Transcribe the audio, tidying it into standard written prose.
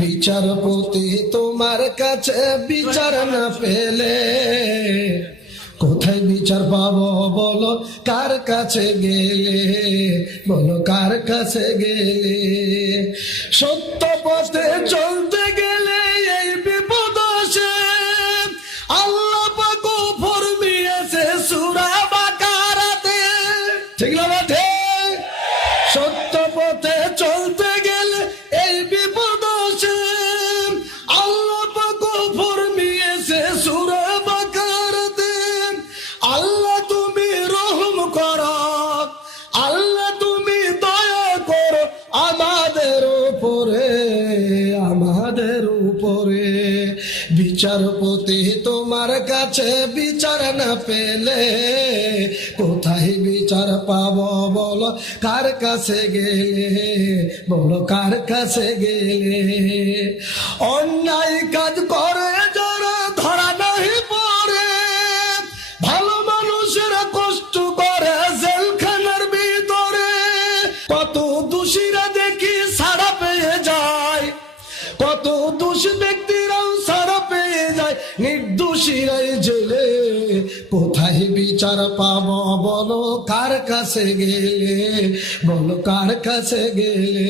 বিচারপতি তোমার কাছে বিচার না পেলে কোথায় বিচার পাবো বলো, কার কাছে গেলে বলো, কার কাছে গেলে? সত্য পথে চলতে গেলে এই বিপদ আসে, আল্লাহ পাক ফরমিয়েছে সূরা বাকারাতে, ঠিক না বাটে? সত্য পথে চলতে গেলে এই বিপদ আসে, আল্লাহ পাক ফরমিয়েছে সূরা বাকারাতে। আল্লাহ তুমি রহম করো, আল্লাহ তুমি দয়া করো আমাদের উপরে, আমাদের উপরে। বিচারপতি তোমার কাছে বিচার না পেলে কোথায় বিচার পাবো বলো, কার কাছে গেলে বলো, কার কাছে গেলে? অন্যায় কাজ করে যারা ধরা নাহি পড়ে, ভালো মানুষেরা কষ্ট করে জেলখানার ভিতরে। কত দোষীরা দেখি ছাড়া পেয়ে যায়, কত দোষী ব্যক্তিরাও ছাড়া পেয়ে যায়, নির্দোষীরাই জেলে। কোথায় বিচার পাবো বলো, কার কাছে গেলে বলো, কার কাছে গেলে?